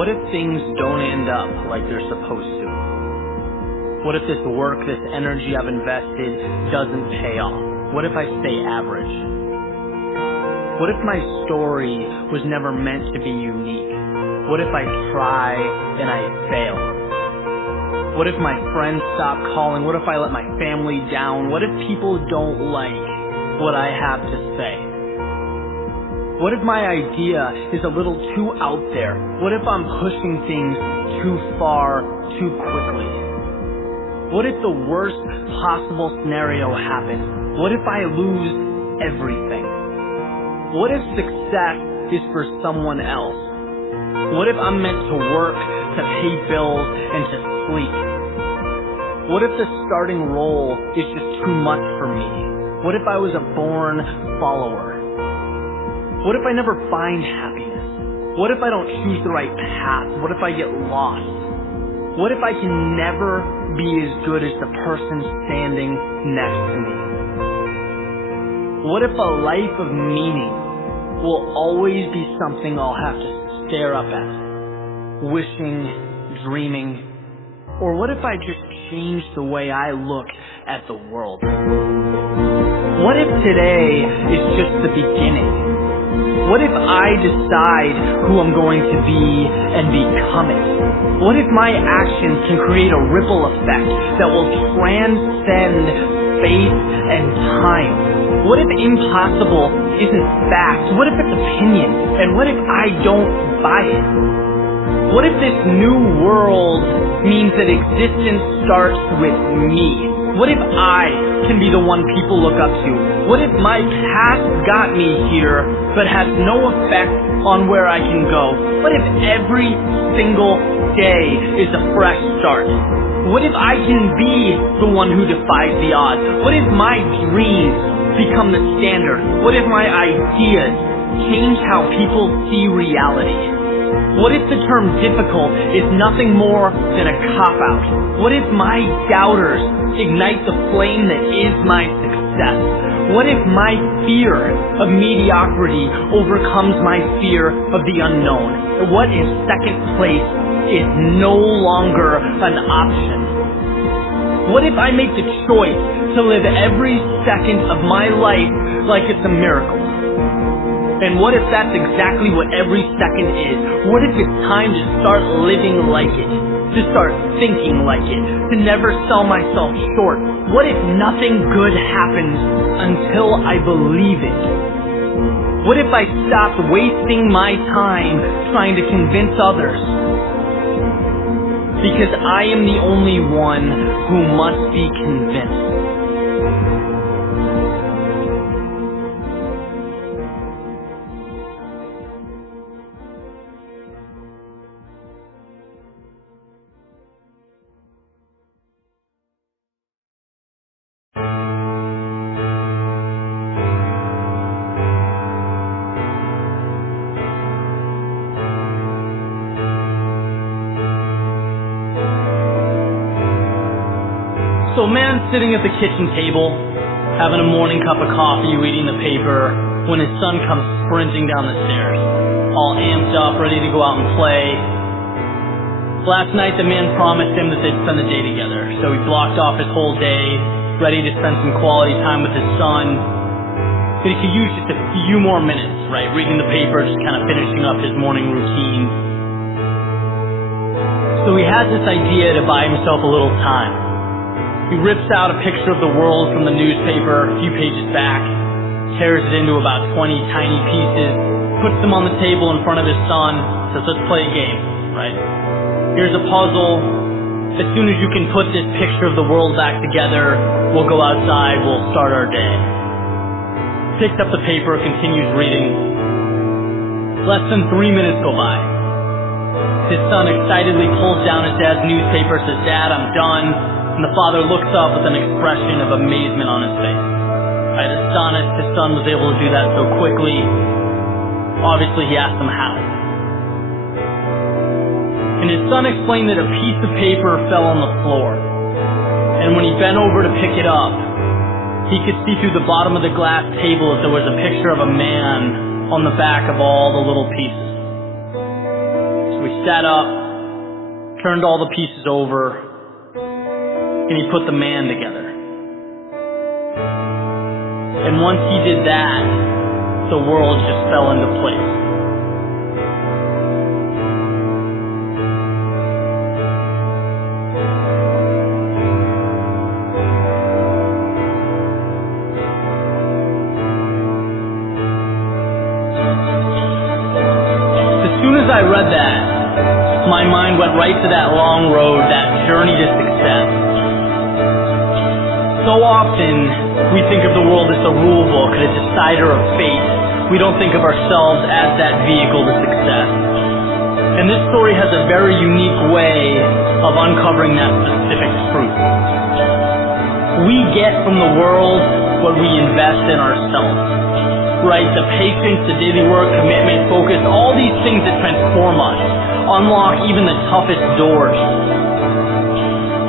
What if things don't end up like they're supposed to? What if this work, this energy I've invested doesn't pay off? What if I stay average? What if my story was never meant to be unique? What if I try and I fail? What if my friends stop calling? What if I let my family down? What if people don't like what I have to say? What if my idea is a little too out there? What if I'm pushing things too far, too quickly? What if the worst possible scenario happens? What if I lose everything? What if success is for someone else? What if I'm meant to work, to pay bills, and to sleep? What if the starting role is just too much for me? What if I was a born follower? What if I never find happiness? What if I don't choose the right path? What if I get lost? What if I can never be as good as the person standing next to me? What if a life of meaning will always be something I'll have to stare up at, wishing, dreaming? Or what if I just change the way I look at the world? What if today is just the beginning? What if I decide who I'm going to be and become it? What if my actions can create a ripple effect that will transcend space and time? What if impossible isn't fact? What if it's opinion? And what if I don't buy it? What if this new world means that existence starts with me? What if I can be the one people look up to? What if my past got me here but has no effect on where I can go? What if every single day is a fresh start? What if I can be the one who defies the odds? What if my dreams become the standard? What if my ideas change how people see reality? What if the term difficult is nothing more than a cop-out? What if my doubters ignite the flame that is my success? What if my fear of mediocrity overcomes my fear of the unknown? What if second place is no longer an option? What if I make the choice to live every second of my life like it's a miracle? And what if that's exactly what every second is? What if it's time to start living like it? To start thinking like it? To never sell myself short? What if nothing good happens until I believe it? What if I stopped wasting my time trying to convince others? Because I am the only one who must be convinced. So man's sitting at the kitchen table, having a morning cup of coffee, reading the paper, when his son comes sprinting down the stairs, all amped up, ready to go out and play. Last night the man promised him that they'd spend the day together, so he blocked off his whole day, ready to spend some quality time with his son. But he could use just a few more minutes, right, reading the paper, just kind of finishing up his morning routine. So he has this idea to buy himself a little time. He rips out a picture of the world from the newspaper a few pages back, tears it into about 20 tiny pieces, puts them on the table in front of his son, says, let's play a game, right? Here's a puzzle. As soon as you can put this picture of the world back together, we'll go outside, we'll start our day. Picks up the paper, continues reading. Less than 3 minutes go by. His son excitedly pulls down his dad's newspaper, says, Dad, I'm done. And the father looks up with an expression of amazement on his face. Right, astonished his son was able to do that so quickly. Obviously, he asked him how. And his son explained that a piece of paper fell on the floor. And when he bent over to pick it up, he could see through the bottom of the glass table that there was a picture of a man on the back of all the little pieces. We sat up, turned all the pieces over, and he put the man together. And once he did that, the world just fell into place. As soon as I read that, my mind went right to that long road, that journey to success. So often, we think of the world as a rule book, a decider of fate. We don't think of ourselves as that vehicle to success. And this story has a very unique way of uncovering that specific truth. We get from the world what we invest in ourselves. Right? The patience, the daily work, commitment, focus, all these things that transform us, unlock even the toughest doors.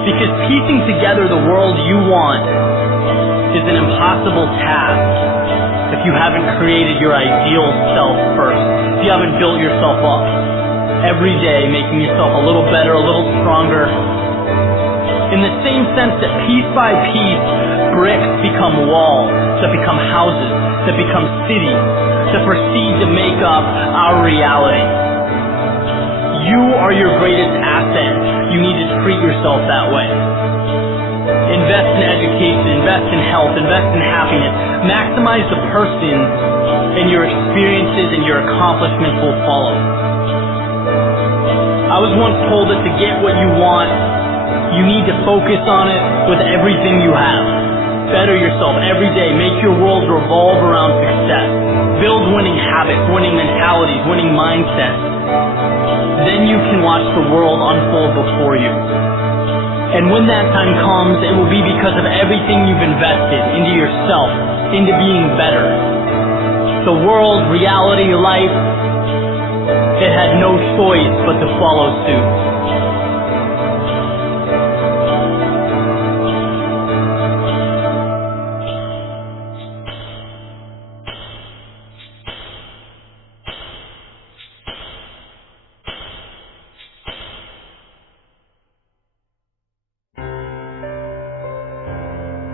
Because piecing together the world you want is an impossible task if you haven't created your ideal self first, if you haven't built yourself up every day, making yourself a little better, a little stronger. In the same sense that piece by piece, bricks become walls, that become houses, that become cities, that proceed to make up our reality. You are your greatest asset. You need to treat yourself that way. Invest in education, invest in health, invest in happiness. Maximize the person, and your experiences and your accomplishments will follow. I was once told that to get what you want, you need to focus on it with everything you have. Better yourself every day. Make your world revolve around success. Build winning habits, winning mentalities, winning mindsets. Then you can watch the world unfold before you. And when that time comes, it will be because of everything you've invested into yourself, into being better. The world, reality, life, it had no choice but to follow suit.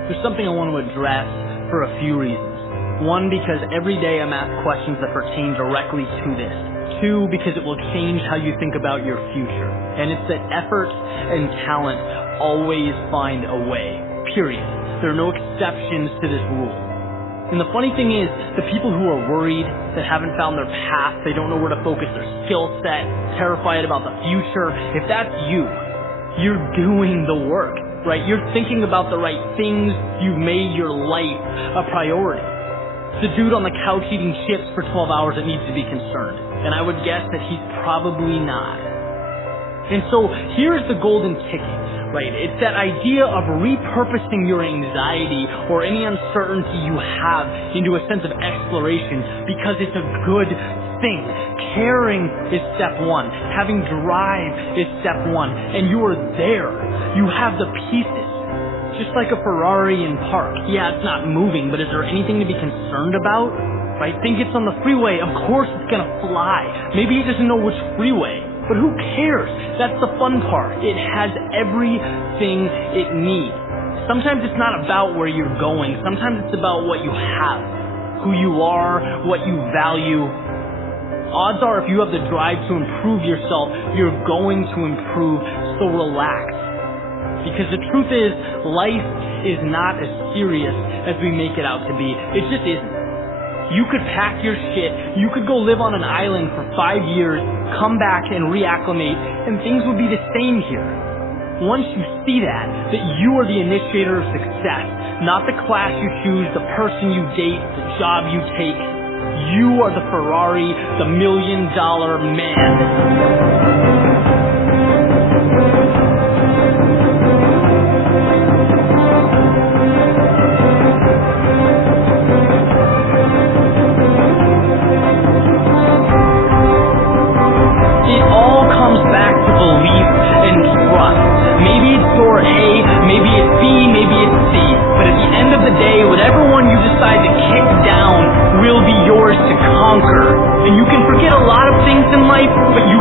There's something I want to address for a few reasons. One, because every day I'm asked questions that pertain directly to this. Two, because it will change how you think about your future. And it's that effort and talent always find a way. Period. There are no exceptions to this rule. And the funny thing is, the people who are worried, that haven't found their path, they don't know where to focus their skill set, terrified about the future, if that's you, you're doing the work. Right? You're thinking about the right things. You've made your life a priority. The dude on the couch eating chips for 12 hours that needs to be concerned. And I would guess that he's probably not. And so here's the golden ticket, right? It's that idea of repurposing your anxiety or any uncertainty you have into a sense of exploration because it's a good thing. Caring is step one. Having drive is step one. And you are there. You have the pieces. Just like a Ferrari in park. Yeah, it's not moving, but is there anything to be concerned about? Right? Think it's on the freeway. Of course it's gonna fly. Maybe it doesn't know which freeway. But who cares? That's the fun part. It has everything it needs. Sometimes it's not about where you're going. Sometimes it's about what you have. Who you are, what you value. Odds are if you have the drive to improve yourself, you're going to improve, so relax. Because the truth is, life is not as serious as we make it out to be. It just isn't. You could pack your shit, you could go live on an island for 5 years, come back and reacclimate, and things would be the same here. Once you see that you are the initiator of success, not the class you choose, the person you date, the job you take. You are the Ferrari, the $1 million man. And you can forget a lot of things in life, but you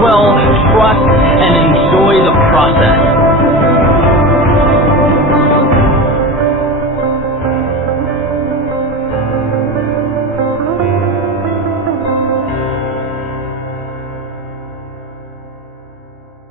Well,